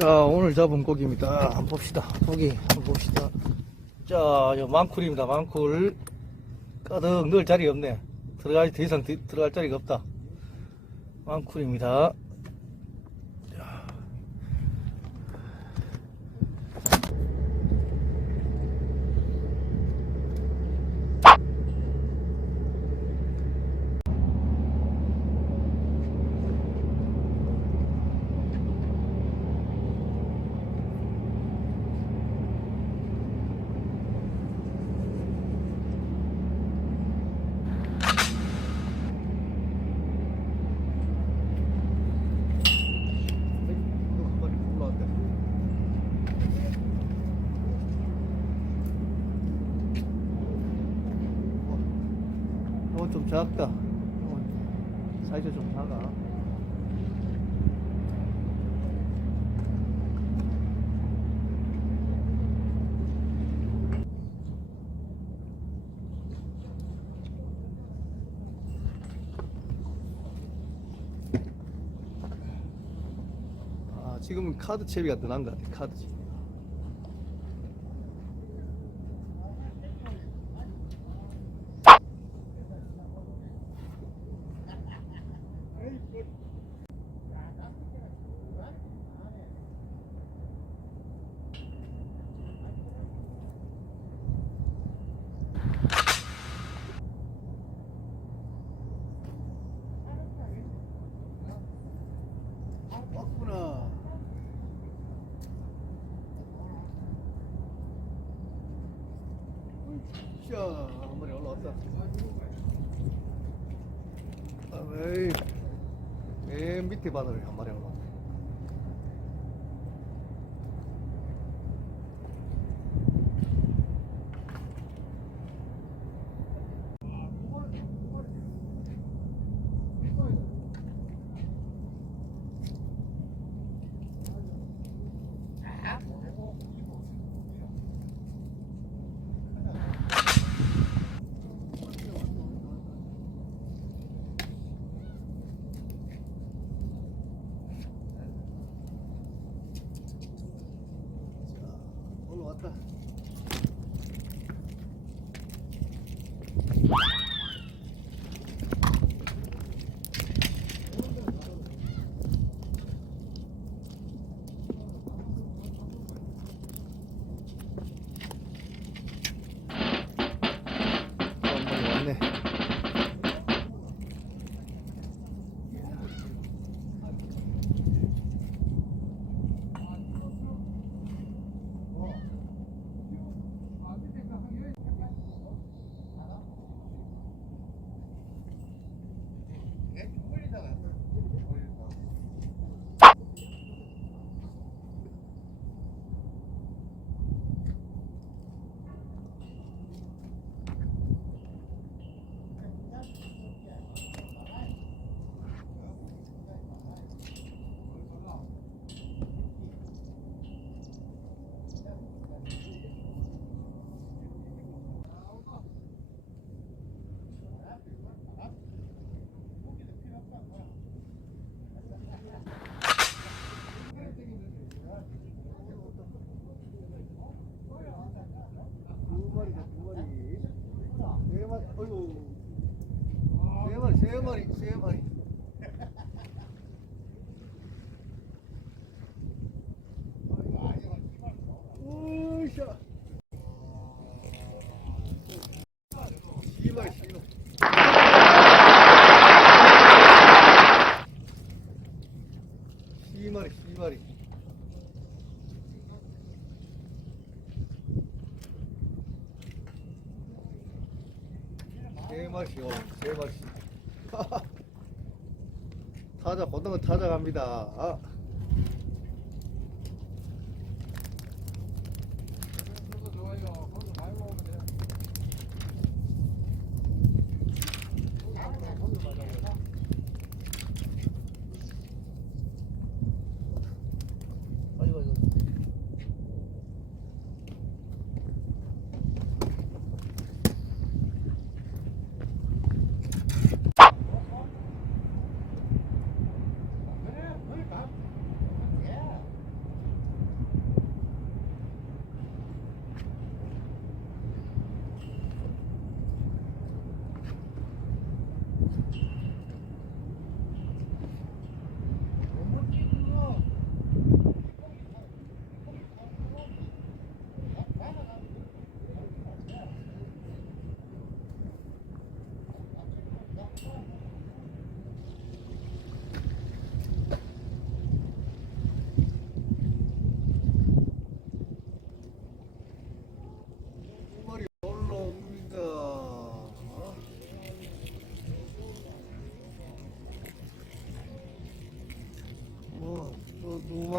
자, 오늘 잡은 고기입니다. 한번 봅시다. 고기 한번 봅시다. 자, 망쿨입니다. 망쿨. 가득 넣을 자리가 없네. 더 이상 들어갈 자리가 없다. 망쿨입니다. 이건 좀 작다. 사이즈 좀 작아. 지금은 카드 채비가 더 나은 것 같아. 카드 채비. 왔구나. 샤, 한 마리 올라왔다. 에이, 맨 밑에 바늘에 한 마리 올라왔다. 올라왔다. 왔네. 세 마리. 오샤. 10마리. 10마리. 세 마리씩. 타자, 고등어 타자 갑니다.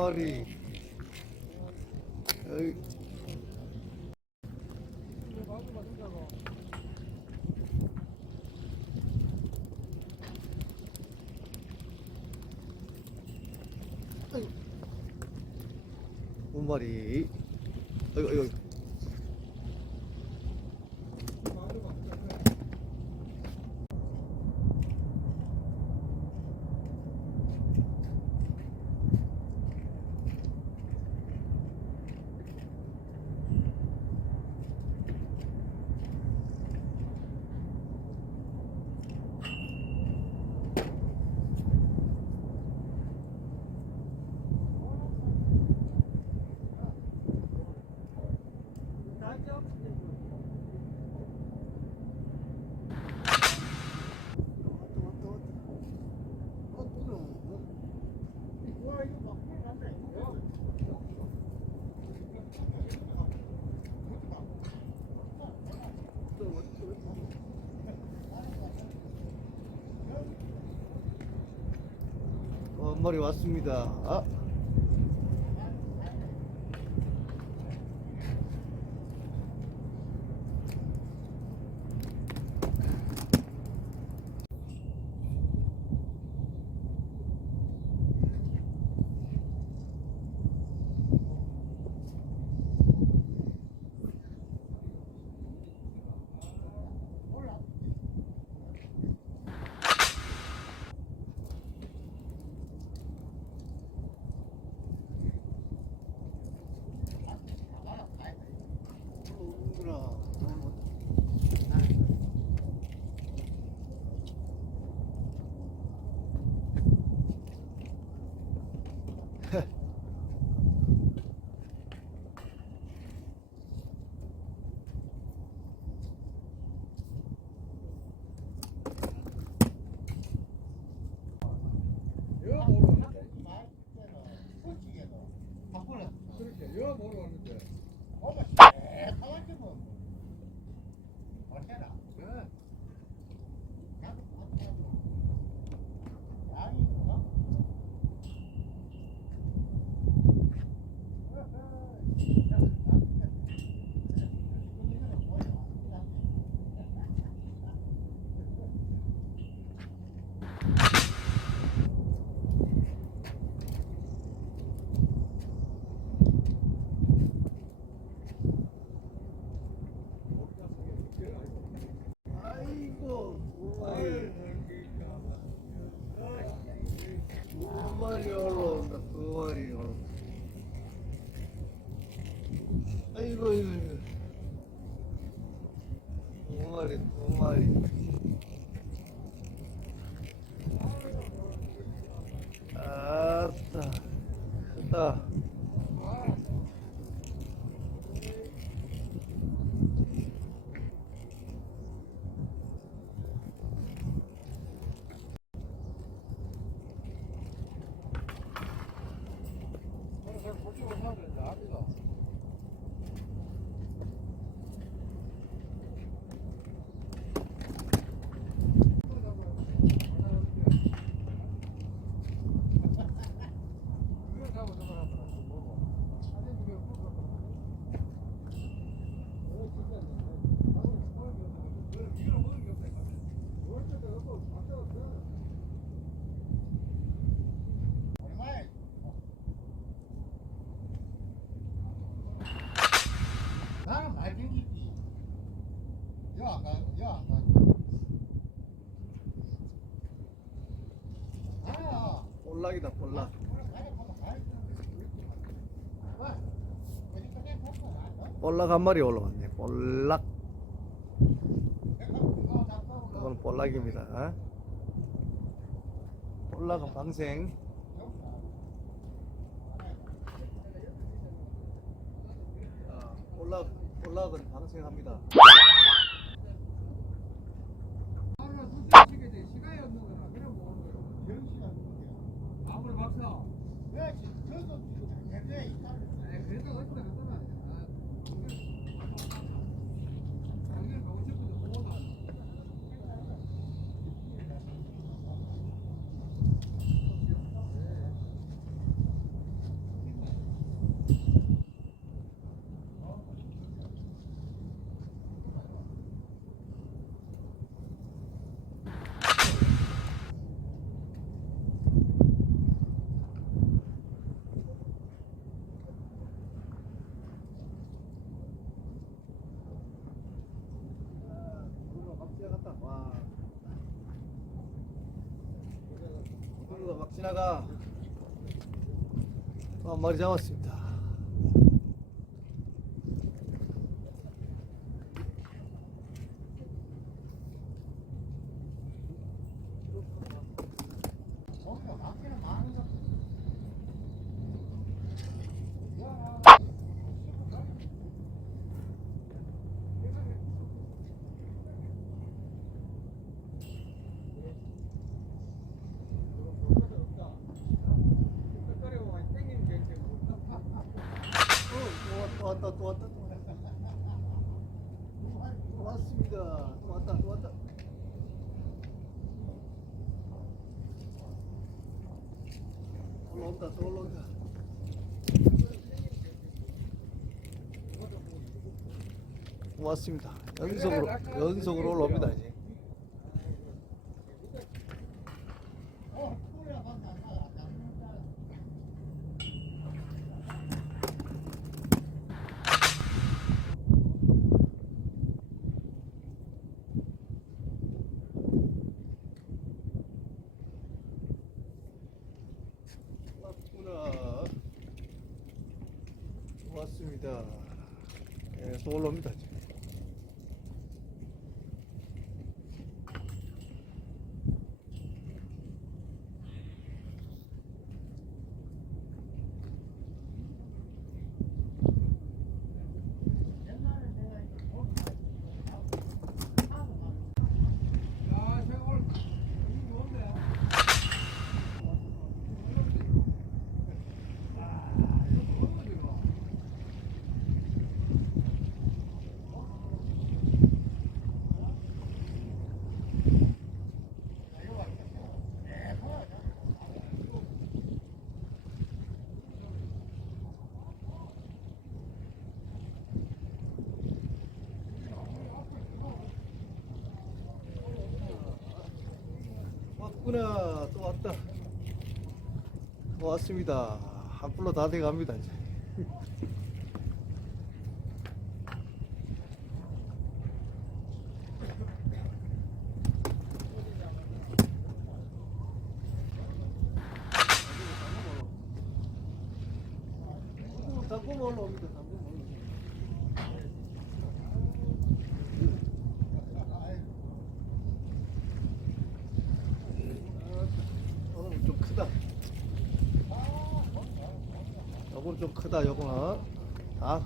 마리. 어이. 두 마리. 어이구, 어이구. 한 마리 왔습니다. 아. 마리 올라온다. 두 마리 올라온다. 아이고, 이거. 두 마리, 두 마리. 아따, 크다. 나는 말갱이지. 여안 가, 여안 가. 아야. 볼락이다, 볼락. 볼락 한 마리 올라왔네. 볼락. 이건 볼락입니다. 어? 볼락은 방생. 볼락은 방생합니다. 아무리 박사. 왜 저도 대대 그래도 어디다 갔더라. 당연히 가고 싶은데 못 와. 지나가. 또 한 마리 잡았습니다. 뭔가 막히는 많은 거. 또 왔다. 또 왔습니다. 또 왔다. 올라온다. 또 왔습니다. 연속으로 올라옵니다 이제. 소리가 밖에 안 나. 왔구나. 왔습니다. 계속 올라옵니다 이제. 야, 제가 오늘 기분 좋은데. 왔구나. 또 왔다. 또 왔습니다. 한 풀로 다 돼갑니다 이제. 담금 올라옵니다. 담금 올라옵니다. 오늘 좀 크다. 요건 좀 크다. 요거는 다.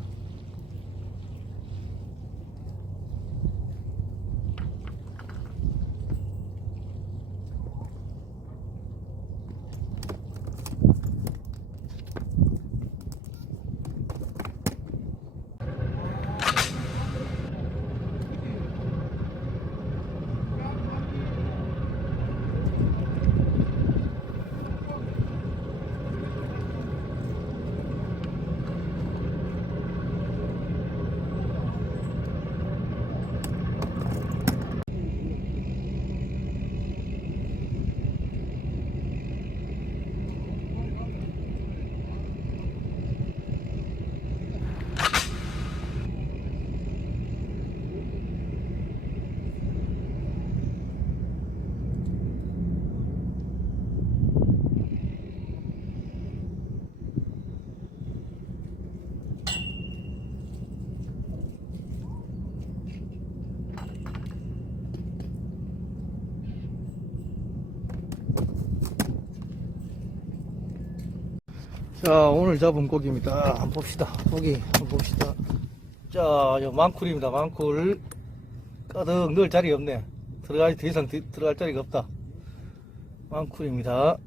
자, 오늘 잡은 고기입니다. 한번 봅시다. 고기 한번 봅시다. 자, 요 망쿨입니다. 망쿨. 가득 넣을 자리 없네. 더 이상 들어갈 자리가 없다. 망쿨입니다.